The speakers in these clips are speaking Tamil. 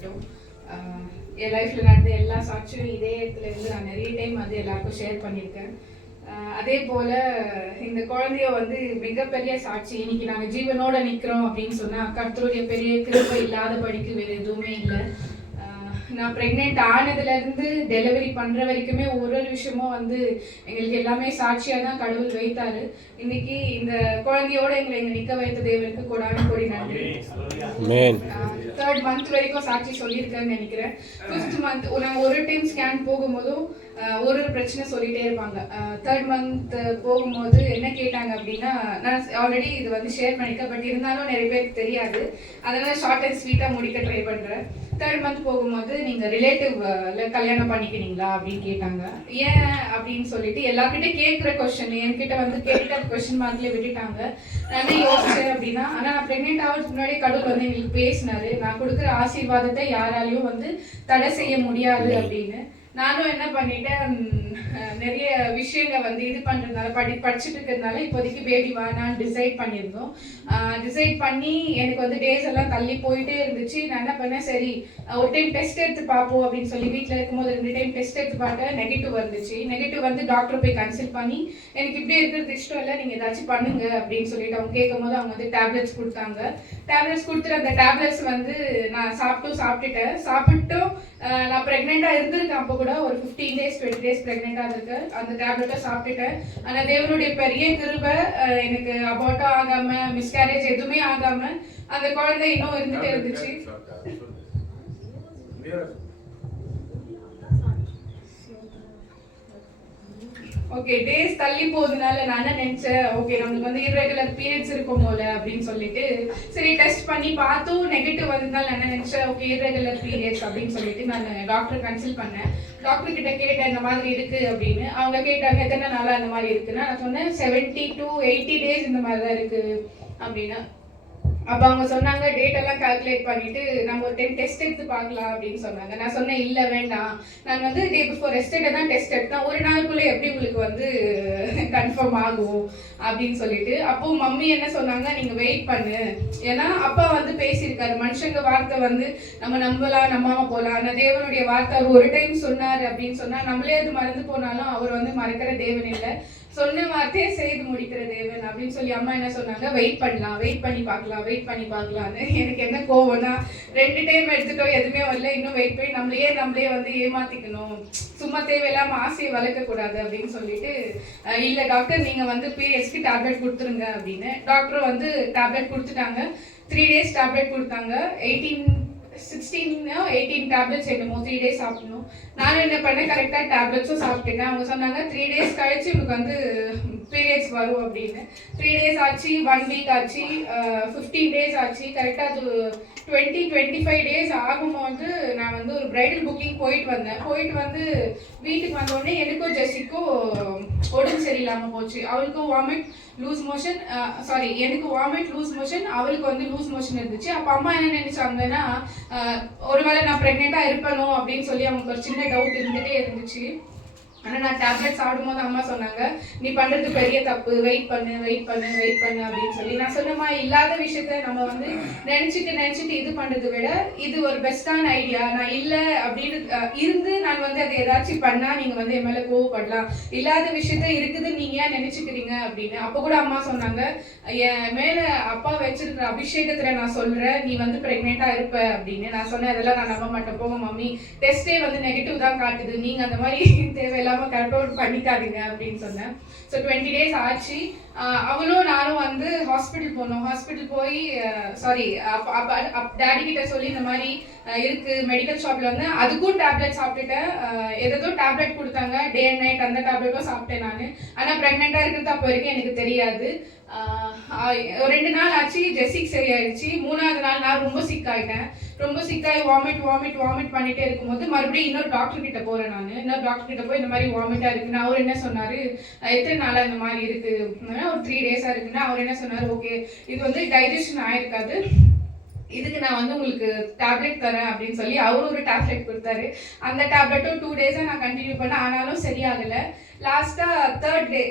இருக்கட்டும். என் லைஃப்பில் நடந்த எல்லா சாட்சியும் இதே இடத்துல இருந்து நான் நிறைய டைம் வந்து எல்லாருக்கும் ஷேர் பண்ணியிருக்கேன். அதே போல் இந்த குழந்தைய வந்து மிகப்பெரிய சாட்சி. இன்னைக்கு நாங்கள் ஜீவனோட நிற்கிறோம் அப்படின்னு சொன்னால் கர்த்தருடைய பெரிய கிருபை இல்லாத படிக்கு வேறு எதுவுமே இல்லை. நான் ப்ரெக்னென்ட் ஆனதுலேருந்து டெலிவரி பண்ணுற வரைக்குமே ஒரு ஒரு விஷயமும் வந்து எங்களுக்கு எல்லாமே சாட்சியாக தான் கடவுள் வைத்தார். இன்னைக்கு இந்த குழந்தையோட எங்களை நிற்க வைத்த தேவனுக்கு கொடான கொடி நன்றி. 3rd மந்த் வரைக்கும் சாட்சி சொல்லியிருக்கேன்னு நினைக்கிறேன். 5th மந்த் நாங்கள் ஒரு டைம் ஸ்கேன் போகும்போதும் ஒரு பிரச்சனை சொல்லிகிட்டே இருப்பாங்க. 3rd மந்த் போகும்போது என்ன கேட்டாங்க அப்படின்னா, நான் ஆல்ரெடி இது வந்து ஷேர் பண்ணியிருக்கேன், பட் இருந்தாலும் நிறைய பேருக்கு தெரியாது, அதனால் ஷார்ட் அண்ட் ஸ்வீட்டாக முடிக்க ட்ரை பண்ணுறேன். 3rd மந்த் போகும்போது நீங்கள் ரிலேட்டிவ்ல கல்யாணம் பண்ணிக்கிறீங்களா அப்படின்னு கேட்டாங்க. ஏன் அப்படின்னு சொல்லிட்டு எல்லாருக்கிட்டே கேட்குற கொஸ்டின் என்கிட்ட வந்து கேட்ட கொஸ்டின் மார்க்லேயே விட்டுட்டாங்க. நான் யோசிச்சேன் அப்படின்னா, ஆனால் நான் ப்ரெக்னென்ட் ஆகிறதுக்கு முன்னாடி கடவுள் வந்து எங்களுக்கு பேசினாரு, நான் கொடுக்குற ஆசீர்வாதத்தை யாராலையும் வந்து தடை செய்ய முடியாது அப்படின்னு. நானும் என்ன பண்ணிட்டேன், நிறைய விஷயங்கள் வந்து இது பண்ணுறதுனால படிச்சுட்டு இருக்கிறதுனால இப்போதைக்கு பேபி வேணான்னு டிசைட் பண்ணியிருந்தோம். டிசைட் பண்ணி எனக்கு வந்து டேஸ் எல்லாம் தள்ளி போயிட்டே இருந்துச்சு. நான் என்ன பண்ணேன், சரி ஒரு டைம் டெஸ்ட் எடுத்து பார்ப்போம் அப்படின்னு சொல்லி வீட்டில் இருக்கும்போது 2 டைம் டெஸ்ட் எடுத்து பார்த்தேன். நெகட்டிவ் வந்துச்சு. நெகட்டிவ் வந்து டாக்டர் போய் கன்சல்ட் பண்ணி எனக்கு இப்படி இருக்கிறது இஷ்டம் இல்லை, நீங்கள் ஏதாச்சும் பண்ணுங்க அப்படின்னு சொல்லிட்டு அவங்க கேட்கும் போது அவங்க வந்து டேப்லெட்ஸ் கொடுத்தாங்க. டேப்லெட்ஸ் கொடுத்துட்டு அந்த டேப்லெட்ஸ் வந்து நான் சாப்பிட்டுட்டேன். சாப்பிட்டும் நான் ப்ரெக்னெண்ட்டாக இருந்திருக்கேன். அப்போ கூட ஒரு 15 days 20 days ப்ரெக்னெண்ட்டாக இருக்கு. அந்த டேப்லெட்டை சாப்பிட்டுட்டேன். ஆனால் தேவனுடைய பெரிய கிருபை, எனக்கு அபார்ட்டும் ஆகாமல் மிஸ்கேரேஜ் எதுவுமே ஆகாமல் அந்த குழந்தை இன்னும் இருந்துகிட்டே இருந்துச்சு. ஓகே, டேஸ் தள்ளி போகுதுனால நான் என்ன நினைச்சேன், ஓகே நம்மளுக்கு வந்து இர்ரெகுலர் பீரியட்ஸ் இருக்கும் போல அப்படின்னு சொல்லிட்டு சரி டெஸ்ட் பண்ணி பார்த்தும் நெகட்டிவ் வந்ததுனால நான் என்ன நினைச்சேன், ஓகே இர்ரெகுலர் பீரியட்ஸ் அப்படின்னு சொல்லிட்டு நான் டாக்டர் கன்சல்ட் பண்ணேன். டாக்டர் கிட்ட கேட்டேன் இந்த மாதிரி இருக்கு அப்படின்னு. அவங்க கேட்டாங்க எத்தனை நாளா இந்த மாதிரி இருக்குன்னா, நான் சொன்னேன் 70 to 80 days இந்த மாதிரி தான் இருக்கு அப்படின்னு. அப்போ அவங்க சொன்னாங்க டேட் எல்லாம் கால்குலேட் பண்ணிட்டு நம்ம ஒரு டைம் டெஸ்ட் எடுத்து பார்க்கலாம் அப்படின்னு சொன்னாங்க. நான் சொன்னேன் இல்லை வேண்டாம், நான் வந்து டே பிஃபோர் எஸ்டர்டே தான் டெஸ்ட் எடுத்தேன், ஒரு நாளுக்குள்ளே எப்படி உங்களுக்கு வந்து கன்ஃபார்ம் ஆகும் அப்படின்னு சொல்லிட்டு. அப்போ மம்மி என்ன சொன்னாங்க, நீங்க வெயிட் பண்ணு, ஏன்னா அப்பா வந்து பேசியிருக்காரு, மனுஷங்க வார்த்தை வந்து நம்ம நம்பலாம் நம்பாம போகலாம், ஆனால் தேவனுடைய வார்த்தை அவர் ஒரு டைம் சொன்னார் அப்படின்னு சொன்னா நம்மளே அது மறந்து போனாலும் அவர் வந்து மறக்கிற தேவன் இல்லை, சொன்ன வார்த்தையே செய்து முடிக்கிற தேவன் அப்படின்னு சொல்லி அம்மா என்ன சொன்னாங்க, வெயிட் பண்ணலாம், வெயிட் பண்ணி பார்க்கலாம்னு. எனக்கு என்ன கோவம்னா 2 டைம் எடுத்துட்டோம் எதுவுமே வரல, இன்னும் வெயிட் பண்ணி நம்மளே வந்து ஏமாத்திக்கணும், சும்மா தேவையில்லாம ஆசையை வளர்க்க கூடாது அப்படின்னு சொல்லிட்டு இல்லை டாக்டர் நீங்க வந்து பீரியட்ஸ்க்கு டேப்லெட் கொடுத்துருங்க அப்படின்னு. டாக்டர் வந்து டேப்லெட் கொடுத்துட்டாங்க. 3 days டேப்லெட் கொடுத்தாங்க. 18 டேப்லெட்ஸ் என்னமோ 3 days சாப்பிடணும். நானும் என்ன பண்ணேன், கரெக்டாக டேப்லெட்ஸும் சாப்பிட்டேன். அவங்க சொன்னாங்க 3 days கழிச்சு உங்களுக்கு வந்து பீரியட்ஸ் வரும் அப்படின்னு. 3 days ஆச்சு, 1 week ஆச்சு, 15 days ஆச்சு. கரெக்டாக அது 20-25 days ஆகும்போது நான் வந்து ஒரு பிரைடல் புக்கிங் போயிட்டு வந்து வீட்டுக்கு வந்தோடனே எனக்கும் ஜெஸ்ஸிக்கும் உடம்பு சரியில்லாமல் போச்சு. அவளுக்கும் வாமிட் லூஸ் மோஷன், எனக்கு வாமிட் லூஸ் மோஷன், அவளுக்கு வந்து லூஸ் மோஷன் இருந்துச்சு. அப்போ அம்மா என்ன நினைச்சாங்கன்னா, ஒருவேளை நான் ப்ரெக்னெண்ட்டாக இருப்பேனோ அப்படின்னு சொல்லி அவங்களுக்கு ஒரு சின்ன டவுட் இருந்துகிட்டே இருந்துச்சு. ஆனால் நான் டேப்லெட் சாப்பிடும்போது அம்மா சொன்னாங்க, நீ பண்ணுறது பெரிய தப்பு, வெயிட் பண்ணு அப்படின்னு சொல்லி. நான் சொன்னம்மா, இல்லாத விஷயத்த நம்ம வந்து நினச்சிட்டு இது பண்ணுறதை விட இது ஒரு பெஸ்ட்டான ஐடியா. நான் இல்லை அப்படின்னு இருந்து நான் வந்து அதை ஏதாச்சும் பண்ணால் நீங்கள் வந்து என் மேலே கோவப்படலாம், இல்லாத விஷயத்த இருக்குது நீங்கள் ஏன் நினச்சிக்கிறீங்க அப்படின்னு. அப்போ கூட அம்மா சொன்னாங்க, என் மேலே அப்பா வச்சிருக்கிற அபிஷேகத்தில் நான் சொல்கிறேன், நீ வந்து ப்ரெக்னெண்ட்டாக இருப்ப அப்படின்னு. நான் சொன்னேன், அதெல்லாம் நான் நம்ப மாட்டேன், போங்க மம்மி, டெஸ்ட்டே வந்து நெகட்டிவ் தான் காட்டுது, நீங்கள் அந்த மாதிரி தேவையில்லாமல் கண்ட்ரோல் பண்ணிக்காதீங்க அப்படின்னு சொன்னேன். ஸோ 20 days ஆச்சு. அவளும் நானும் வந்து ஹாஸ்பிட்டல் போனோம். ஹாஸ்பிட்டல் போய் டேடி கிட்ட சொல்லி இந்த மாதிரி இருக்கு மெடிக்கல் ஷாப்ல வந்து அதுக்கும் டேப்லெட் சாப்பிட்டுட்டேன். ஏதோ டேப்லெட் கொடுத்தாங்க, டே அண்ட் நைட், அந்த டேப்லெட்டும் சாப்பிட்டேன் நான். ஆனால் ப்ரெக்னெண்ட்டாக இருக்கிறது அப்போ வரைக்கும் எனக்கு தெரியாது. 2 நாள் ஆச்சு, ஜெஸ்ஸிக்கு சரியாயிடுச்சு. 3ஆவது நாள் நான் ரொம்ப சிக்காயிட்டேன். ரொம்ப சிக்காகி வாமிட் பண்ணிட்டே இருக்கும்போது மறுபடியும் இன்னொரு டாக்டர் கிட்ட போறேன். நான் இன்னொரு டாக்டர் கிட்ட போய் இந்த மாதிரி வாமிட்டா இருக்குன்னு. அவர் என்ன சொன்னாரு, எத்தனை நாளா இந்த மாதிரி இருக்கு, ஒரு 3 days இருக்குன்னா அவர் என்ன சொன்னாரு, ஓகே இது வந்து டைஜஷன் ஆயிருக்காது, இதுக்கு நான் வந்து உங்களுக்கு டேப்லெட் தரேன் அப்படின்னு சொல்லி அவர் ஒரு டேப்லெட் கொடுத்தாரு. அந்த டேப்லெட்டும் 2 டேஸாக நான் கண்டினியூ பண்ணேன். ஆனாலும் சரியாகலை. லாஸ்ட்டாக தேர்ட் டே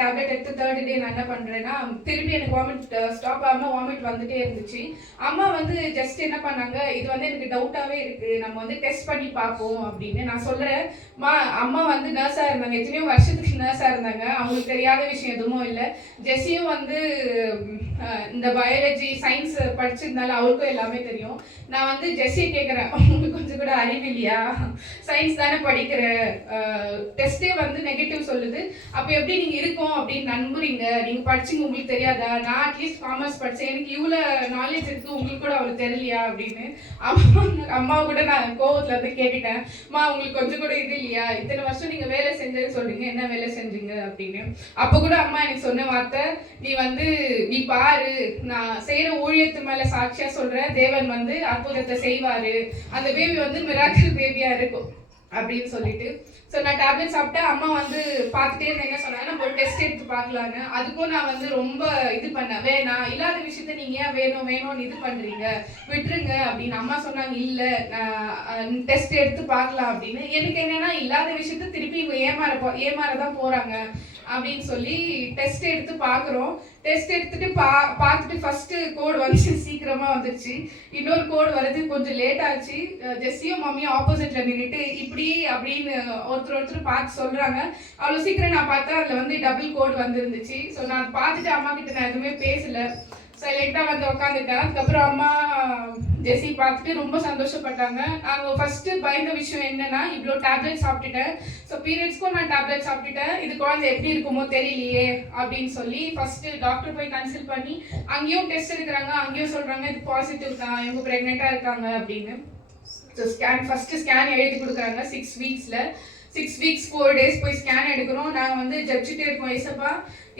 டேப்லெட் எடுத்து தேர்ட் டே நான் என்ன பண்ணுறேன்னா திருப்பி எனக்கு வாமிட் ஸ்டாப் ஆகாமல் வாமிட் வந்துட்டே இருந்துச்சு. அம்மா வந்து ஜஸ்ட் என்ன பண்ணாங்க, இது வந்து எனக்கு டவுட்டாகவே இருக்குது, நம்ம வந்து டெஸ்ட் பண்ணி பார்ப்போம் அப்படின்னு. நான் சொல்கிறேன், அம்மா வந்து நர்ஸாக இருந்தாங்க, எத்தனையோ வருஷத்துக்கு நர்ஸாக இருந்தாங்க, அவங்களுக்கு தெரியாத விஷயம் எதுவும் இல்லை. ஜெஸ்ஸியும் வந்து இந்த பயாலஜி சயின்ஸ் படிச்சிருந்தாலும் அவருக்கும் எல்லாமே தெரியும். நான் வந்து ஜெஸ்ஸியை கேட்குறேன், உங்களுக்கு கொஞ்சம் கூட அறிவு இல்லையா, சயின்ஸ் தானே படிக்கிற, டெஸ்ட்டே வந்து நெகட்டிவ் சொல்லுது, அப்போ எப்படி நீங்கள் இருக்கோம் அப்படின்னு நம்புறீங்க, நீங்கள் படிச்சிங்க உங்களுக்கு தெரியாதா, நான் அட்லீஸ்ட் காமர்ஸ் படித்தேன், எனக்கு இவ்வளோ நாலேஜ் இருக்குது, உங்களுக்கு கூட அவளுக்கு தெரியலையா அப்படின்னு. அம்மாவை கூட நான் கோவத்தில் வந்து கேட்டுட்டேன், அம்மா உங்களுக்கு கொஞ்சம் கூட இது இல்லையா, இத்தனை வருஷம் நீங்கள் வேலை செஞ்சதுன்னு சொல்கிறீங்க, என்ன வேலை செஞ்சீங்க அப்படின்னு. அப்போ கூட அம்மா எனக்கு சொன்ன வார்த்தை, நீ பாரு, நான் செய்கிற ஊழியத்து மேலே சாட்சியாக சொல்கிறேன், தேவன் வந்து அற்புதத்தை செய்வார், அந்த பேபி வந்து மிராக்கிள் பேபியாக இருக்கும் அப்படின்னு சொல்லிட்டு. ஸோ நான் டேப்லெட் சாப்பிட்டேன். அம்மா வந்து பார்த்துட்டே இருந்தேன், என்ன சொன்னாங்க, நம்ம ஒரு டெஸ்ட் எடுத்து பார்க்கலான்னு. அதுக்கும் நான் வந்து ரொம்ப இது பண்ணேன், வேணாம், இல்லாத விஷயத்த நீங்கள் ஏன் வேணும்னு இது பண்ணுறீங்க, விட்டுருங்க அப்படின்னு. அம்மா சொன்னாங்க, இல்லை நான் டெஸ்ட் எடுத்து பார்க்கலாம் அப்படின்னு. எனக்கு என்னென்னா இல்லாத விஷயத்த திருப்பி இவங்க ஏமாற தான் போகிறாங்க அப்படின்னு சொல்லி டெஸ்ட் எடுத்து பார்க்குறோம். டெஸ்ட் எடுத்துட்டு பார்த்துட்டு ஃபஸ்ட்டு கோடு வந்து சீக்கிரமாக வந்துருச்சு, இன்னொரு கோடு வர்றது கொஞ்சம் லேட் ஆச்சு. ஜெஸ்ஸியும் மம்மியும் ஆப்போசிட்டில் நின்றுட்டு இப்படி அப்படின்னு ஒருத்தர் பார்த்து சொல்கிறாங்க. அவ்வளோ சீக்கிரம் நான் பார்த்தா அதில் வந்து டபுள் கோடு வந்துருந்துச்சு. ஸோ நான் பார்த்துட்டு அம்மா கிட்ட நான் எதுவுமே பேசலை, சைலண்டாக வந்து உட்காந்துட்டேன். அதுக்கப்புறம் அம்மா ஜெஸ்ஸி பார்த்துட்டு ரொம்ப சந்தோஷப்பட்டாங்க. நாங்கள் ஃபஸ்ட்டு பயந்த விஷயம் என்னன்னா, இவ்வளோ டேப்லெட் சாப்பிட்டுட்டேன், ஸோ பீரியட்ஸ்க்கும் நான் டேப்லெட் சாப்பிட்டுட்டேன், இது குழந்தை எப்படி இருக்குமோ தெரியலையே அப்படின்னு சொல்லி ஃபஸ்ட்டு டாக்டர் போய் கன்சல்ட் பண்ணி அங்கேயும் டெஸ்ட் எடுக்கிறாங்க. அங்கேயும் சொல்கிறாங்க இது பாசிட்டிவ் தான், இவங்க ப்ரெக்னெண்ட்டாக இருக்காங்க அப்படின்னு. ஸோ ஃபஸ்ட்டு ஸ்கேன் எழுதி கொடுக்குறாங்க 6 வீக்ஸில். 6 வீக்ஸ் 4 டேஸ் போய் ஸ்கேன் எடுக்கிறோம். நாங்கள் வந்து ஜபிச்சுட்டே இருக்கோம், ஏசப்பா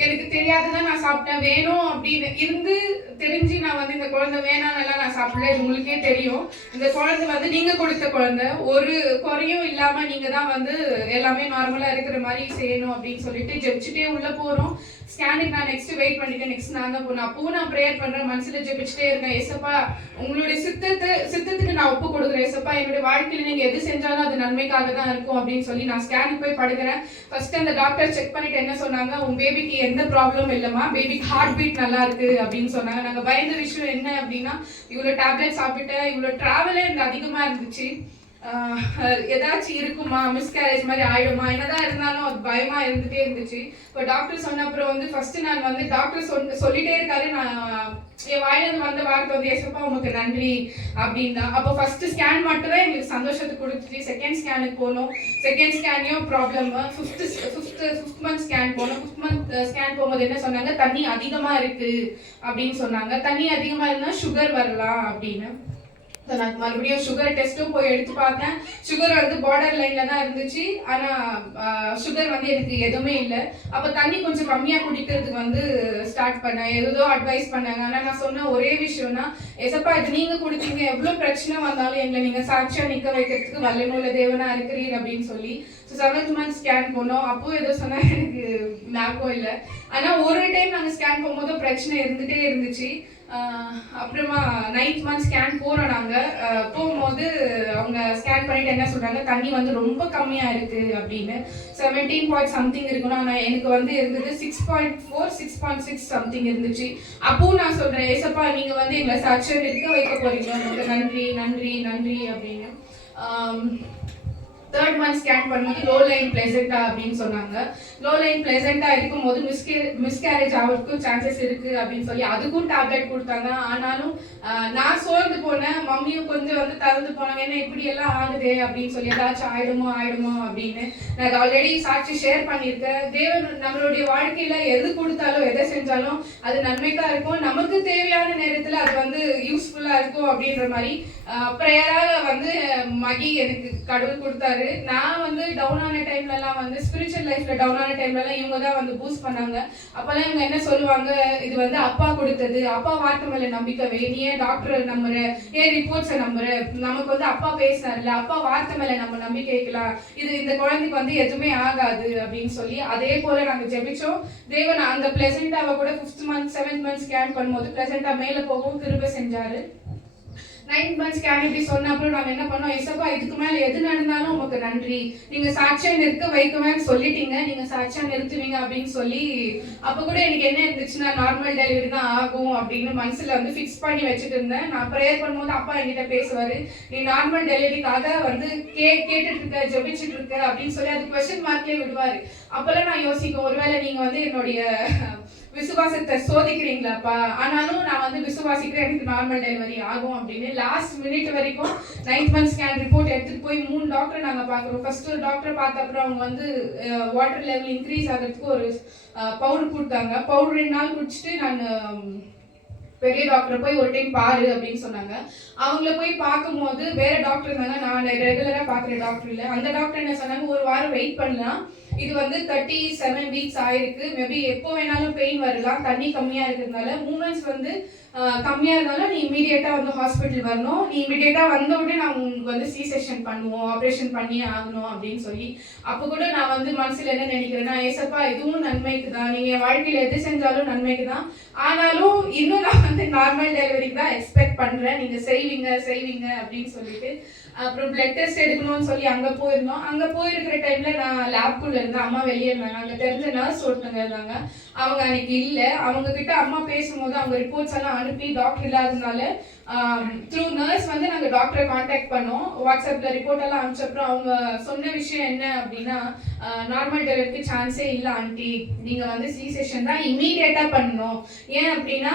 எனக்கு தெரியாதுதான் நான் சாப்பிட்டேன், வேணும் அப்படின்னு இருந்து தெரிஞ்சு நான் வந்து இந்த குழந்தை வேணான்னெல்லாம் நான் சாப்பிடல, இது உங்களுக்கே தெரியும். இந்த குழந்தை வந்து நீங்கள் கொடுத்த குழந்தை, ஒரு குறையும் இல்லாமல் நீங்கள் தான் வந்து எல்லாமே நார்மலாக இருக்கிற மாதிரி செய்யணும் அப்படின்னு சொல்லிட்டு ஜெபிச்சுட்டே உள்ளே போகிறோம். ஸ்கேனுக்கு நான் நெக்ஸ்ட் வெயிட் பண்ணிட்டேன். நெக்ஸ்ட் நான் தான் போனேன். அப்பவும் நான் ப்ரேயர் பண்ணுறேன், மனசில் ஜெபிச்சுட்டே இருக்கேன், ஏசப்பா உங்களுடைய சித்தத்துக்கு நான் ஒப்பு கொடுக்குறேன், ஏசப்பா என்னுடைய வாழ்க்கையில் நீங்கள் எது செஞ்சாலும் அது நன்மைக்காக தான் இருக்கும் அப்படின்னு சொல்லி நான் ஸ்கேனுக்கு போய் படுக்கிறேன். ஃபர்ஸ்ட் அந்த டாக்டர் செக் பண்ணிட்டு என்ன சொன்னாங்க, உங்க பேபிக்கு எந்த ப்ராப்ளம் இல்லைம்மா, பேபிக்கு ஹார்ட் பீட் நல்லா இருக்கு அப்படின்னு சொன்னாங்க. நாங்கள் பயந்த விஷயம் என்ன அப்படின்னா, இவ்வளோ டேப்லெட் சாப்பிட்டுட்டேன், இவ்வளோ ட்ராவலே எனக்கு அதிகமாக இருந்துச்சு, ஏதாச்சும் இருக்குமா, மிஸ்கேரேஜ் மாதிரி ஆயிடுமா, என்னதான் இருந்தாலும் அது பயமா இருந்துட்டே இருந்துச்சு. இப்போ டாக்டர் சொன்ன அப்புறம் வந்து ஃபர்ஸ்ட் நான் வந்து டாக்டர் சொல்லிட்டே இருக்காரு, நான் என் வாயிலிருந்து வந்த வார்த்தை வந்து ஏசப்பா உனக்கு நன்றி அப்படின்னா. அப்போ ஃபர்ஸ்ட் ஸ்கேன் மட்டும் தான் எங்களுக்கு சந்தோஷத்தை கொடுத்துச்சு. செகண்ட் ஸ்கேனுக்கு போனோம். செகண்ட் ஸ்கேன்லையும் ப்ராப்ளம். ஃபிஃப்த் மந்த் ஸ்கேன் போனோம். 5th மந்த் ஸ்கேன் போகும்போது என்ன சொன்னாங்க, தண்ணி அதிகமாக இருக்கு அப்படின்னு சொன்னாங்க. தண்ணி அதிகமாக இருந்தால் சுகர் வரலாம் அப்படின்னு. நான் மறுபடியும் சுகர் டெஸ்ட்டும் போய் எடுத்து பார்த்தேன். சுகர் வந்து பார்டர் லைனில் தான் இருந்துச்சு, ஆனால் சுகர் வந்து எனக்கு எதுவுமே இல்லை. அப்போ தண்ணி கொஞ்சம் கம்மியாக குடிக்கிறதுக்கு வந்து ஸ்டார்ட் பண்ணேன். ஏதோ அட்வைஸ் பண்ணாங்க. ஆனால் நான் சொன்ன ஒரே விஷயம்னா, எசப்பா இது நீங்கள் குடிச்சீங்க, எவ்வளோ பிரச்சனை வந்தாலும் எங்களை நீங்கள் சாட்சியாக நிற்க வைக்கிறதுக்கு வல்லமையுள்ள தேவனாக இருக்கிறீர் அப்படின்னு சொல்லி. ஸோ 7th மந்த் ஸ்கேன் போனோம். அப்போது ஏதோ சொன்னால் எனக்கு ஞாபகம் இல்லை. ஆனால் ஒரு டைம் நாங்கள் ஸ்கேன் போகும்போது பிரச்சனை இருந்துகிட்டே இருந்துச்சு. அப்புறமா 9th மந்த் ஸ்கேன் போகிறோம். நாங்கள் போகும்போது அவங்க ஸ்கேன் பண்ணிட்டு என்ன சொல்கிறாங்க, தண்ணி வந்து ரொம்ப கம்மியாக இருக்குது அப்படின்னு. 17 பாயிண்ட் சம்திங் இருக்குன்னா, ஆனால் எனக்கு வந்து இருந்தது 6.4 6.6 சம்திங் இருந்துச்சு. அப்போவும் நான் சொல்கிறேன், ஏசப்பா நீங்கள் வந்து எங்களை சாட்சியம் இருக்க வைக்க போகிறீங்க, உங்களுக்கு நன்றி நன்றி நன்றி அப்படின்னு. 3rd மந்த் ஸ்கேன் பண்ணும்போது லோ லைன் பிளசண்டா அப்படின்னு சொன்னாங்க. லோ லைன் பிளசண்டா இருக்கும்போது மிஸ்கேரேஜ் ஆகிறதுக்கும் சான்சஸ் இருக்கு அப்படின்னு சொல்லி அதுக்கும் டேப்லெட் கொடுத்தாங்க. ஆனாலும் நான் சோர்ந்து போனேன், மம்மியும் கொஞ்சம் வந்து தளர்ந்து போனாங்க, ஏன்னா இப்படி எல்லாம் ஆகுது அப்படின்னு சொல்லி, ஏதாச்சும் ஆயிடுமோ அப்படின்னு. நான் அதை ஆல்ரெடி சாட்சி ஷேர் பண்ணியிருக்கேன். தேவன் நம்மளுடைய வாழ்க்கையில எது கொடுத்தாலும் எதை செஞ்சாலும் அது நன்மைக்கா இருக்கும், நமக்கு தேவையான நேரத்தில் அது வந்து யூஸ்ஃபுல்லா இருக்கும் அப்படின்ற மாதிரி ப்ரேயரால வந்து மகி எனக்கு கடவுள் கொடுத்தாரு. நான் வந்து டவுன் ஆன டைம்லலாம் வந்து ஸ்பிரிச்சுவல் லைஃப்ல டவுன் ஆன டைம்லலாம் இவங்க தான் வந்து பூஸ்ட் பண்ணாங்க. அப்போல்லாம் இவங்க என்ன சொல்லுவாங்க, இது வந்து அப்பா கொடுத்தது, அப்பா வார்த்தை மேலே நம்பிக்கை வை, நீ ஏன் டாக்டரை நம்புற, ஏன் ரிப்போர்ட்ஸை நம்புற, நமக்கு வந்து அப்பா பேசினார்ல, அப்பா வார்த்தை மேலே நம்ம நம்பிக்கை வைக்கலாம், இது இந்த குழந்தைக்கு வந்து எதுவுமே ஆகாது அப்படின்னு சொல்லி அதே போல நாங்கள் ஜெபிச்சோம். தேவன் அந்த பிளசண்டாவை கூட 5th month 7th month scan பண்ணும்போது பிளசண்டா மேலே போகவும் கிருபை செஞ்சாரு. 9th month ஸ்கேன் இப்படி சொன்ன அப்புறம் நாங்கள் என்ன பண்ணோம், ஏசப்பா இதுக்கு மேலே எது நடந்தாலும் உங்களுக்கு நன்றி, நீங்கள் சாட்சியா நிறுத்த வைக்குவேன்னு சொல்லிட்டீங்க, நீங்கள் சாட்சியா நிறுத்துவீங்க அப்படின்னு சொல்லி அப்போ கூட எனக்கு என்ன இருந்துச்சுன்னா நார்மல் டெலிவரி தான் ஆகும் அப்படின்னு மனசில் வந்து ஃபிக்ஸ் பண்ணி வச்சுட்டு இருந்தேன். நான் ப்ரேயர் பண்ணும்போது அப்பா என்கிட்ட பேசுவார், நீ நார்மல் டெலிவரிக்காக வந்து கேட்டுட்டு இருக்க, ஜெபிச்சுட்டு இருக்க அப்படின்னு சொல்லி அது கொஸ்டின் மார்க்லேயே விடுவார். அப்போல்லாம் நான் யோசிக்கும், ஒருவேளை நீங்கள் வந்து என்னுடைய விசுவாசத்தை சோதிக்கிறீங்களாப்பா, ஆனாலும் நான் வந்து விசுவாசிக்கிறேன் எனக்கு நார்மல் டெலிவரி ஆகும் அப்படின்னு. லாஸ்ட் மினிட் வரைக்கும் 9th month ஸ்கேன் ரிப்போர்ட் எடுத்துட்டு போய் 3 டாக்டர் நாங்கள் பார்க்குறோம். ஃபர்ஸ்ட் ஒரு டாக்டர் பார்த்த அப்புறம் அவங்க வந்து வாட்டர் லெவல் இன்க்ரீஸ் ஆகிறதுக்கு ஒரு பவுடர் கொடுத்தாங்க. பவுடர் 2 நாள் குடிச்சிட்டு நான் பெரிய டாக்டரை போய் ஒரு டைம் பாரு அப்படின்னு சொன்னாங்க. அவங்கள போய் பார்க்கும்போது வேற டாக்டர் இருந்தாங்க, நான் ரெகுலராக பார்க்குற டாக்டர் இல்லை. அந்த டாக்டர் என்ன சொன்னாங்க, ஒரு வாரம் வெயிட் பண்ணலாம், இது வந்து 37 வீக்ஸ் ஆயிருக்கு, மேபி எப்போ வேணாலும் பெயின் வரலாம், தண்ணி கம்மியாக இருக்கிறதுனால மூமெண்ட்ஸ் வந்து கம்மியாக இருந்தாலும் நீ இமீடியட்டாக வந்து ஹாஸ்பிட்டல் வரணும், நீ இமீடியட்டாக வந்த உடனே நான் உங்களுக்கு வந்து சி செக்ஷன் பண்ணுவோம், ஆப்ரேஷன் பண்ணியே ஆகணும் அப்படின்னு சொல்லி. அப்போ கூட நான் வந்து மனசில் என்ன நினைக்கிறேன்னா, ஏசப்பா இதுவும் நன்மைக்கு தான், நீங்கள் வாழ்க்கையில் எது செஞ்சாலும் நன்மைக்கு தான், ஆனாலும் இன்னும் நான் வந்து நார்மல் டெலிவரிக்கு தான் எக்ஸ்பெக்ட் பண்ணுறேன், நீங்கள் செய்வீங்க அப்படின்னு சொல்லிட்டு. அப்புறம் பிளட் டெஸ்ட் எடுக்கணும்னு சொல்லி அங்கே போயிருந்தோம். அங்கே போயிருக்கிற டைமில் நான் லேப்குள்ளே இருந்தேன், அம்மா வெளியே இருந்தாங்க. அங்கே தெரிஞ்ச நர்ஸ் ஒருத்தங்க இருந்தாங்க, அவங்க அன்னைக்கு இல்லை. அவங்க கிட்ட அம்மா பேசும்போது அவங்க ரிப்போர்ட்ஸ் எல்லாம் அனுப்பி டாக்டர் இல்லாததுனால த்ரூ நர்ஸ் வந்து நாங்கள் டாக்டரை காண்டாக்ட் பண்ணோம். வாட்ஸ்அப்பில் ரிப்போர்ட் எல்லாம் அனுப்பிச்சப்பறம் அவங்க சொன்ன விஷயம் என்ன அப்படின்னா, நார்மல் டெலிவரிக்கு சான்ஸே இல்லை ஆண்டி, நீங்கள் வந்து சி செக்ஷன் தான் இமீடியட்டாக பண்ணணும். ஏன் அப்படின்னா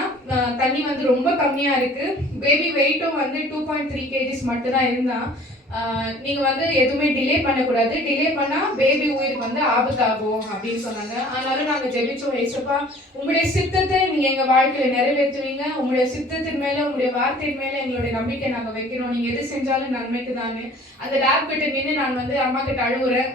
தண்ணி வந்து ரொம்ப கம்மியாக இருக்குது, பேபி வெயிட்டும் வந்து 2.3 kgs மட்டும் தான் இருந்தால், நீங்கள் வந்து எதுவுமே டிலே பண்ணக்கூடாது, டிலே பண்ணால் பேபி உயிருக்கு வந்து ஆபத்தாகும் அப்படின்னு சொன்னாங்க. ஆனாலும் நாங்கள் ஜெபிச்சோம், ஏசப்பா உங்களுடைய சித்தத்தை நீங்கள் எங்கள் வாழ்க்கையில் நிறைவேற்றுவீங்க, உங்களுடைய சித்தத்தின் மேலே உங்களுடைய வார்த்தையின் மேலே எங்களுடைய நம்பிக்கை நாங்கள் வைக்கிறோம், நீங்கள் எது செஞ்சாலும் நன்மைக்கு தானே. அந்த லேப் கிட்ட நின்று நான் வந்து அம்மா கிட்ட அழுகுறேன்,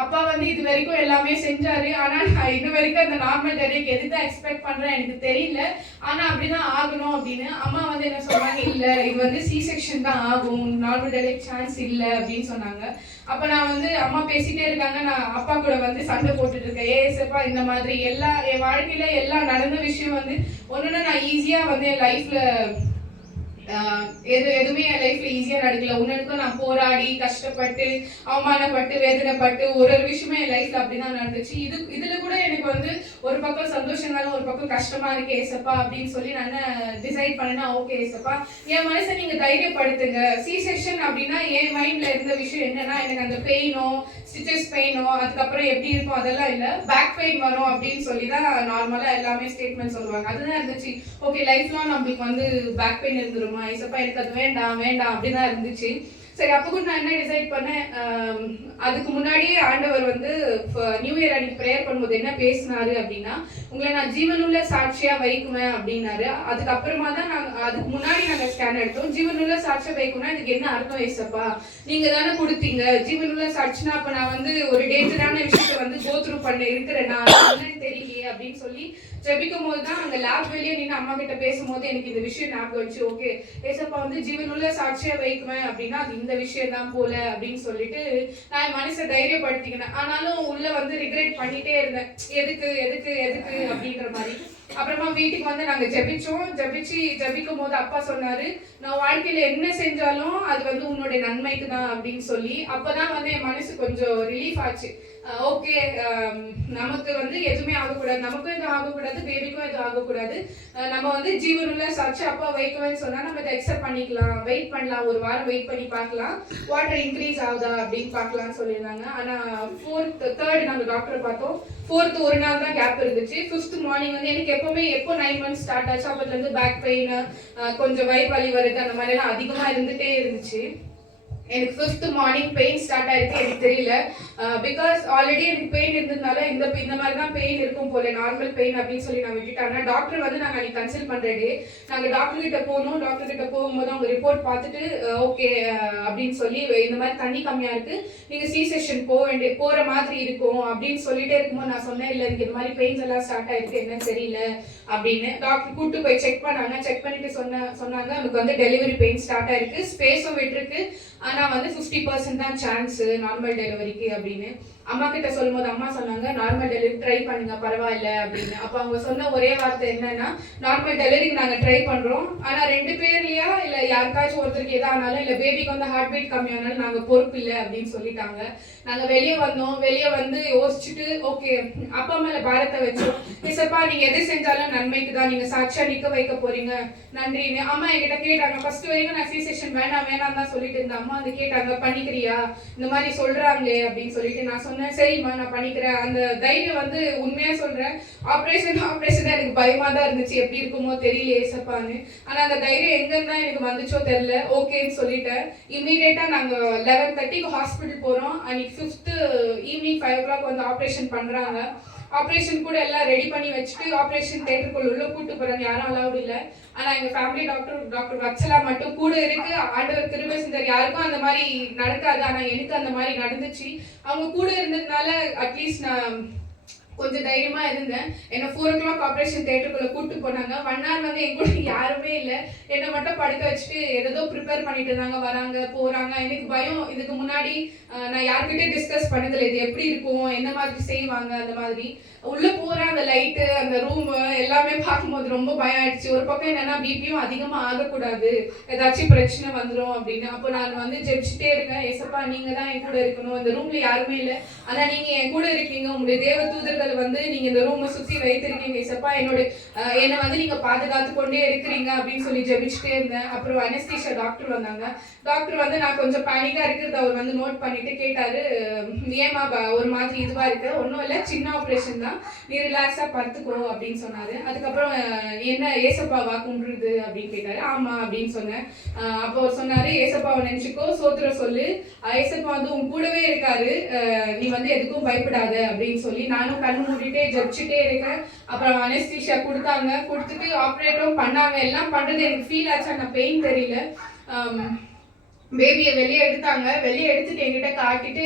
அப்பா வந்து இது வரைக்கும் எல்லாமே செஞ்சாரு, ஆனால் நான் இது வரைக்கும் அந்த நார்மல் டெலிவரிக்கு எதுதான் எக்ஸ்பெக்ட் பண்ணுறேன் எனக்கு தெரியல, ஆனால் அப்படிதான் ஆகணும் அப்படின்னு. அம்மா வந்து என்ன சொன்னாங்க, இல்லை இது வந்து சி செக்ஷன் தான் ஆகும், நார்மல் டெலிவரி சான்ஸ் இல்லை அப்படின்னு சொன்னாங்க. அப்போ நான் வந்து அம்மா பேசிட்டே இருக்காங்க, நான் அப்பா கூட வந்து சண்டை போட்டுட்டு இருக்கேன், ஏசப்பா இந்த மாதிரி என் வாழ்க்கையில எல்லாம் நடந்த விஷயம் வந்து ஒன்றுன்னா நான் ஈஸியாக வந்து என் லைஃப்ல எதுவுமே என் லைஃப்ல ஈஸியா நடக்கல. உன்னுக்கும் நான் போராடி கஷ்டப்பட்டு அவமானப்பட்டு வேதனைப்பட்டு ஒரு விஷயமே என் லைஃப்ல அப்படிதான் நடந்துச்சு. இதுல கூட எனக்கு வந்து ஒரு பக்கம் சந்தோஷம் இருந்தாலும் ஒரு பக்கம் கஷ்டமா இருக்கு ஏசப்பா அப்படின்னு சொல்லி நான் டிசைட் பண்ணேன்னா, ஓகே ஏசப்பா என் மனசை நீங்க தைரியப்படுத்துங்க. சி செக்ஷன் அப்படின்னா என் மைண்ட்ல இருந்த விஷயம் என்னன்னா, எனக்கு அந்த பெயினோ ஸ்டிச்சஸ் பெயினோ அதுக்கப்புறம் எப்படி இருக்கும் அதெல்லாம் இல்லை, பேக் பெயின் வரும் அப்படின்னு சொல்லி தான் நார்மலா எல்லாமே ஸ்டேட்மெண்ட் சொல்லுவாங்க. அதுதான் இருந்துச்சு. ஓகே லைஃப்லாம் நம்மளுக்கு வந்து பேக் பெயின் இருந்துருமா, ஏசப்பா எனக்கு அது வேண்டாம் அப்படிதான் இருந்துச்சு. சரி அப்போ கூட நான் என்ன டிசைட் பண்ணேன், அதுக்கு முன்னாடியே ஆண்டவர் வந்து நியூ இயர் அன்னைக்கு ப்ரேயர் பண்ணும்போது என்ன பேசினாரு அப்படின்னா, உங்களை நான் ஜீவனுள்ள சாட்சியா வைக்குவேன் அப்படின்னாரு. அதுக்கப்புறமா தான் அதுக்கு முன்னாடி நாங்கள் ஸ்கேன் எடுத்தோம். ஜீவனுள்ள சாட்சியா வைக்கணும்னா இதுக்கு என்ன அர்த்தம் ஏசப்பா, நீங்க தானே கொடுத்தீங்க ஜீவனுள்ள சாட்சினா, அப்ப நான் வந்து ஒரு டேஞ்சரான விஷயத்த வந்து கோத்ரூ பண்ண இருக்கிறேன் நான் என்னன்னு தெரியலையே அப்படின்னு சொல்லி ஜெபிக்கும் போது தான் அந்த லேப் வெளியே நின்று அம்மா கிட்ட பேசும்போது எனக்கு இந்த விஷயம் ஞாபகம் வச்சு, ஓகே ஏசப்பா வந்து ஜீவனுள்ள சாட்சியா வைக்குவேன் அப்படின்னா அது இந்த விஷயம் தான் போல அப்படின்னு சொல்லிட்டு நான் என் மனசை தைரியப்படுத்திக்கினேன். ஆனாலும் உள்ள வந்து ரிக்ரெட் பண்ணிட்டே இருந்தேன், எதுக்கு எதுக்கு எதுக்கு அப்படின்ற மாதிரி. அப்புறமா வீட்டுக்கு வந்து நாங்க ஜெபிக்கும் போது அப்பா சொன்னாரு, நான் வாழ்க்கையில என்ன செஞ்சாலும் அது வந்து உன்னுடைய நன்மைக்கு தான் அப்படின்னு சொல்லி. அப்பதான் வந்து என் மனசு கொஞ்சம் ரிலீஃப் ஆச்சு. ஓகே நமக்கு வந்து எதுவுமே ஆகக்கூடாது, நமக்கும் எதுவும் ஆகக்கூடாது, பேபிக்கும் எதுவும் ஆகக்கூடாது, நம்ம வந்து ஜீவனுள்ள சாட்சி அப்பா வைக்குவேன்னு சொன்னா நம்ம இதை அக்செப்ட் பண்ணிக்கலாம், வெயிட் பண்ணலாம், ஒரு வாரம் வெயிட் பண்ணி பார்க்கலாம், வாட்டர் இன்க்ரீஸ் ஆகுதா அப்படின்னு பார்க்கலாம்னு சொல்லியிருந்தாங்க. ஆனா 3rd நாங்க டாக்டர் பார்த்தோம். 4th ஒரு நாள் தான் கேப் இருந்துச்சு. 5th மார்னிங் வந்து எனக்கு எப்போ 9 months ஸ்டார்ட் ஆச்சு அப்போதுலேருந்து பேக் பெயின், கொஞ்சம் வயிறு வலி வருது, அந்த மாதிரிலாம் அதிகமாக இருந்துகிட்டே இருந்துச்சு. எனக்கு 5th மார்னிங் பெயின் ஸ்டார்ட் ஆயிருக்கு. எனக்கு தெரியல, பிகாஸ் ஆல்ரெடி எனக்கு பெயின் இருந்ததுனால இந்த மாதிரி தான் பெயின் இருக்கும் போல, நார்மல் பெயின் அப்படின்னு சொல்லி நான் விட்டுட்டாங்க. டாக்டர் வந்து நாங்கள் அன்னைக்கு கன்சல்ட் பண்ணுற டே நாங்கள் டாக்டர் கிட்ட போனோம். டாக்டர் கிட்ட போகும்போது அவங்க ரிப்போர்ட் பார்த்துட்டு ஓகே அப்படின்னு சொல்லி, இந்த மாதிரி தண்ணி கம்மியாக இருக்குது, நீங்கள் சி செக்ஷன் போகிற மாதிரி இருக்கும் அப்படின்னு சொல்லிட்டே இருக்கும்போது நான் சொன்னேன், இல்லை எனக்கு இந்த மாதிரி பெயின்ஸ் எல்லாம் ஸ்டார்ட் ஆயிருக்கு, என்னன்னு தெரியல அப்படின்னு. டாக்டர் கூப்பிட்டு போய் செக் பண்ணாங்க. செக் பண்ணிட்டு சொன்னாங்க எனக்கு வந்து டெலிவரி பெயின் ஸ்டார்ட் ஆயிருக்கு, ஸ்பேஸும் விட்டுருக்கு, ஆனால் வந்து 50% தான் சான்ஸ் நார்மல் டெலிவரிக்கு அப்படின்னு. அம்மா கிட்ட சொல்லும்போது அம்மா சொன்னாங்க நார்மல் டெலிவரி ட்ரை பண்ணுங்க பரவாயில்ல அப்படின்னு. அப்போ அவங்க சொன்ன ஒரே வார்த்தை என்னன்னா, நார்மல் டெலிவரிக்கு நாங்கள் ட்ரை பண்ணுறோம், ஆனால் 2 பேர்லையா இல்லை யாருக்காச்சும் ஒருத்தருக்கு எதானாலும் இல்லை பேபிக்கு வந்து ஹார்ட் பீட் கம்மியானாலும் நாங்கள் பொறுப்பு இல்லை அப்படின்னு சொல்லிட்டாங்க. நாங்கள் வெளியே வந்தோம். வெளியே வந்து யோசிச்சுட்டு ஓகே அப்பா மேலே பாரத்தை வச்சோம். இசப்பா நீங்கள் எது செஞ்சாலும் நன்மைக்கு தான், நீங்கள் சாட்சியா நிற்க வைக்க போறீங்க, நன்றின்னு. அம்மா என்கிட்ட கேட்டாங்க. ஃபர்ஸ்ட் வரைக்கும் நான் சி செக்ஷன் வேணாம் தான் சொல்லிட்டு இருந்தேன். அம்மா வந்து கேட்டாங்க பண்ணிக்கிறியா இந்த மாதிரி சொல்றாங்களே அப்படின்னு சொல்லிட்டு. நான் சொன்னேன் சரிம்மா நான் பண்ணிக்கிறேன். அந்த தைரியம் வந்து உண்மையா சொல்றேன், ஆப்ரேஷன் எனக்கு பயமா தான் இருந்துச்சு, எப்படி இருக்குமோ தெரியல ஏசப்பான்னு. ஆனா அந்த தைரியம் எங்க இருந்தா எனக்கு வந்துச்சோ தெரியல. ஓகேன்னு சொல்லிட்டேன். இமீடியட்டா நாங்க 11:30க்கு ஹாஸ்பிட்டல் போறோம். அன்னைக்கு 5th ஈவினிங் 5 o'clock வந்து ஆப்ரேஷன் பண்றாங்க. ஆப்ரேஷன் கூட எல்லாம் ரெடி பண்ணி வச்சுட்டு ஆப்ரேஷன் தேட்டருக்குள்ள உள்ள கூட்டு போறாங்க, யாரும் அலவுட் இல்லை. ஆனா எங்க ஃபேமிலி டாக்டர் வச்சலா மட்டும் கூட இருக்கு. ஆண்டவர் கிருபை செஞ்சார், யாருக்கும் அந்த மாதிரி நடக்காது, ஆனா எனக்கு அந்த மாதிரி நடந்துச்சு. அவங்க கூட இருந்ததுனால அட்லீஸ்ட் நான் கொஞ்சம் தைரியமா இருந்தேன். என்ன 4 o'clock ஆப்ரேஷன் தேட்டருக்குள்ள கூட்டு போனாங்க. 1 hour வந்து என் கூட யாருமே இல்லை, என்னை மட்டும் படுக்க வச்சுட்டு ஏதோ ப்ரிப்பேர் பண்ணிட்டு இருந்தாங்க, வராங்க போறாங்க. எனக்கு பயம். இதுக்கு முன்னாடி நான் யார்கிட்டயும் டிஸ்கஸ் பண்ணதில்லை, இது எப்படி இருக்கும், என்ன மாதிரி செய்வாங்க. அந்த மாதிரி உள்ள போற அந்த லைட்டு, அந்த ரூம் எல்லாமே பார்க்கும்போது ரொம்ப பயம் ஆயிடுச்சு. ஒரு பக்கம் என்னன்னா பிபியும் அதிகமா ஆகக்கூடாது, ஏதாச்சும் பிரச்சனை வந்துடும் அப்படின்னு. அப்போ நான் வந்து ஜெபிச்சுட்டே இருக்கேன், ஏசப்பா நீங்க தான் என் கூட இருக்கணும், இந்த ரூம்ல யாருமே இல்லை, ஆனா நீங்க என் கூட இருக்கீங்க, உங்களுடைய தேவ தூதர்கள் வந்து நீங்க இந்த ரூமை சுத்தி வைத்திருக்கீங்க ஏசப்பா, என்னை வந்து நீங்க பாதுகாத்து கொண்டே இருக்கிறீங்க அப்படின்னு சொல்லி ஜெபிச்சுட்டே இருந்தேன். அப்புறம் அனஸ்தீஷியா டாக்டர் வந்தாங்க. டாக்டர் வந்து நான் கொஞ்சம் பேனிக்கா இருக்கிறது அவர் வந்து நோட் பண்ணிட்டு கேட்டாரு, ஏமா ஒரு மாதிரி இதுவா இருக்கு, ஒன்றும் இல்லை சின்ன ஆப்ரேஷன் தான், நீ ரிலாக்ஸா படுத்துக்கோ அப்படின்னு சொன்னாரு. அதுக்கப்புறம் என்ன ஏசப்பாவா கும்பிடுறது அப்படின்னு கேட்டாரு. ஆமா அப்படின்னு சொன்னேன். அப்போ அவர் சொன்னாரு, ஏசப்பாவை நினைச்சுக்கோ, சோத்திரம் சொல்லு, ஏசப்பா வந்து உன் கூடவே இருக்காரு, நீ வந்து எதுக்கும் பயப்படாத அப்படின்னு சொல்லி நானும் கண்ணு மூடிட்டே ஜெபிச்சுட்டே இருக்கேன். அப்புறம் அனஸ்தீஷியா கொடுத்தாங்க, கொடுத்துட்டு ஆப்ரேட்டும் பண்ணாங்க. எல்லாம் பண்றது எனக்கு ஃபீல் ஆச்சு, ஆனால் பெயின் தெரியல. பேபியை வெளியே எடுத்தாங்க. வெளியே எடுத்துட்டு என்கிட்ட காட்டிட்டு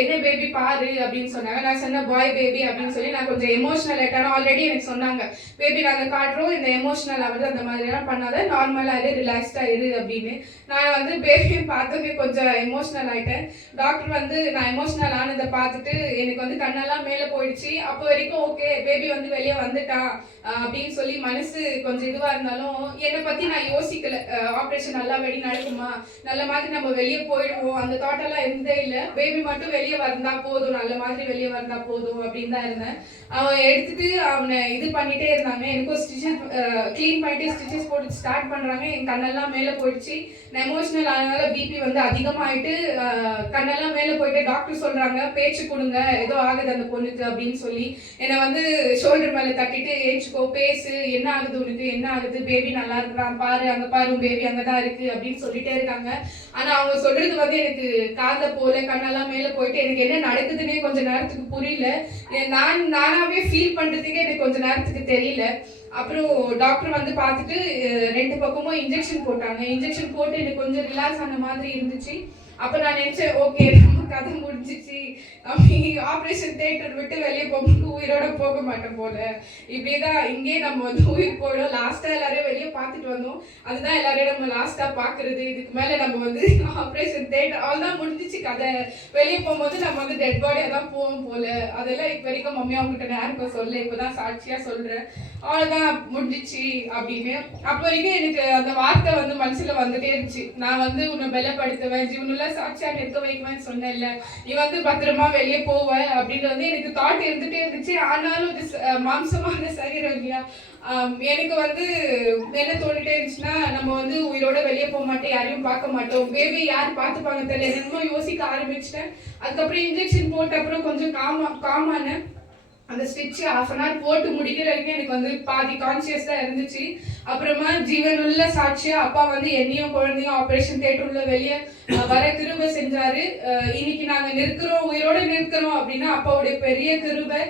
என்ன பேபி பாரு அப்படின்னு சொன்னாங்க. நான் சொன்ன பாய் பேபி அப்படின்னு சொல்லி நான் கொஞ்சம் எமோஷனல் ஆயிட்டேன். ஆல்ரெடி எனக்கு சொன்னாங்க பேபி நாங்கள் காட்டுறோம், இந்த எமோஷனல் ஆகுது அந்த மாதிரிலாம் பண்ணாத, நார்மலாக இரு, ரிலாக்ஸ்டாக இரு அப்படின்னு. நான் வந்து பேபியை பார்த்தோன்னே கொஞ்சம் எமோஷனல் ஆயிட்டேன். டாக்டர் வந்து நான் எமோஷனல் ஆனதை பார்த்துட்டு எனக்கு வந்து கண்ணெல்லாம் மேலே போயிடுச்சு. அப்போ வரைக்கும் ஓகே பேபி வந்து வெளியே வந்துட்டான் அப்படின்னு சொல்லி மனசு கொஞ்சம் இதுவாக இருந்தாலும் என்னை பற்றி நான் யோசிக்கல. ஆப்ரேஷன் நல்லா வெடி நடக்குமா, நல்ல மாதிரி நம்ம வெளியே போயிடுவோம், அந்த தாட்டெல்லாம் இருந்தே இல்லை. பேபி மட்டும் வெளியே வந்தா போதும், நல்ல மாதிரி வெளியே வந்தா போதும் அப்படின்னு தான் இருந்தேன். அவன் எடுத்துட்டு அவனை இது பண்ணிட்டே இருந்தாங்க. எனக்கும் ஸ்டிச்சஸ் க்ளீன் பண்ணிட்டு ஸ்டிச்சஸ் போட்டு ஸ்டார்ட் பண்ணுறாங்க. என் கண்ணெல்லாம் மேலே போயிடுச்சு. நான் எமோஷனல் ஆனதால பிபி வந்து அதிகமாகிட்டு கண்ணெல்லாம் மேலே போயிட்டு டாக்டர் சொல்கிறாங்க பேச்சு கொடுங்க, ஏதோ ஆகுது அந்த பொண்ணுக்கு அப்படின்னு சொல்லி என்னை வந்து ஷோல்டர் மேலே தட்டிட்டு ஏச்சுக்கோ, பேசு, என்ன ஆகுது உனக்கு, என்ன ஆகுது, பேபி நல்லா இருக்கிறான் பாரு, அங்கே பாரு பேபி அங்கே தான் இருக்குது அப்படின்னு சொல்லிட்டே இருக்காங்க. ஆனா அவங்க சொல்றது வந்து எனக்கு காதை போல, கண்ணெல்லாம் மேல போயிட்டு எனக்கு என்ன நடக்குதுன்னே கொஞ்ச நேரத்துக்கு புரியல. நானாவே ஃபீல் பண்றதுக்கே எனக்கு கொஞ்ச நேரத்துக்கு தெரியல. அப்புறம் டாக்டர் வந்து பார்த்துட்டு 2 பக்கமும் இன்ஜெக்ஷன் போட்டாங்க. இன்ஜெக்ஷன் போட்டு எனக்கு கொஞ்சம் ரிலாக்ஸ் ஆன மாதிரி இருந்துச்சு. அப்போ நான் நினைச்சேன் ஓகே நம்ம கதை முடிஞ்சிச்சு, ஆப்ரேஷன் தியேட்டர் விட்டு வெளியே போகும்போது உயிரோட போக மாட்டோம் போல, இப்படிதான் இங்கே நம்ம வந்து உயிர் போயிடும். லாஸ்டா எல்லாரையும் வெளியே பார்த்துட்டு வந்தோம், அதுதான் எல்லாரையும் நம்ம லாஸ்டா பாக்குறது. இதுக்கு மேல நம்ம வந்து ஆப்ரேஷன் தியேட்டர் அவ்வளோதான் முடிஞ்சிச்சு கதை. வெளியே போகும்போது நம்ம வந்து டெட் பாடியா தான் போவோம் போல. அதெல்லாம் இப்போ வரைக்கும் மம்மி அவங்ககிட்ட நேரம் சொல்ல, இப்போதான் சாட்சியா சொல்றேன், அவ்வளோதான் முடிஞ்சிச்சு அப்படின்னு. அப்போ வரைக்கும் எனக்கு அந்த வார்த்தை வந்து மனசுல வந்துட்டே இருந்துச்சு, நான் வந்து உன்னை பலப்படுத்துவேன், ஜீவனுள்ள சாட்சியா நிற்க வைக்குவேன்னு சொன்னேன்ல, நீ வந்து பத்திரமா வெளியே போவ அப்படின்னு வந்து எனக்கு தாட் இருந்துட்டே இருந்துச்சு. ஆனாலும் இது மாம்சமான சரீரம் இல்லையா, எனக்கு வந்து என்ன தோணிட்டே இருந்துச்சுன்னா நம்ம வந்து உயிரோட வெளியே போக மாட்டோம், யாரையும் பார்க்க மாட்டோம், பேபி யார் பார்த்துப்பாங்க தெரியல, என்னமோ யோசிக்க ஆரம்பிச்சிட்டேன். அதுக்கப்புறம் இன்ஜெக்ஷன் போட்ட அப்புறம் கொஞ்சம் காமான அந்த ஸ்டிச் 1/2 hour போட்டு முடிக்கிற வரைக்கும் எனக்கு வந்து பாதி கான்சியஸ் தான் இருந்துச்சு. அப்புறமா ஜீவனுள்ள சாட்சியா அப்பா வந்து என்னையும் குழந்தையும் ஆப்ரேஷன் தியேட்டர் உள்ள வெளியே வர கிருபை செஞ்சாரு. இன்னைக்கு நாங்க நிற்கிறோம், உயிரோட நிற்கிறோம் அப்படின்னா அப்பாவுடைய பெரிய கிருபை.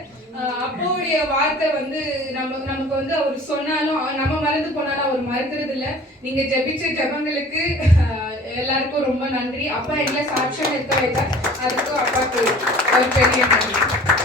அப்பாவுடைய வார்த்தை வந்து நமக்கு வந்து அவர் சொன்னாலும் நம்ம மறந்து போனாலும் அவர் மறக்கிறது இல்லை. நீங்க ஜெபிச்ச ஜெபங்களுக்கு எல்லாருக்கும் ரொம்ப நன்றி. அப்பா எங்களை சாட்சியம் இருக்க வைக்க அதுக்கும் அப்பாவுக்கு ஒரு பெரிய நன்றி.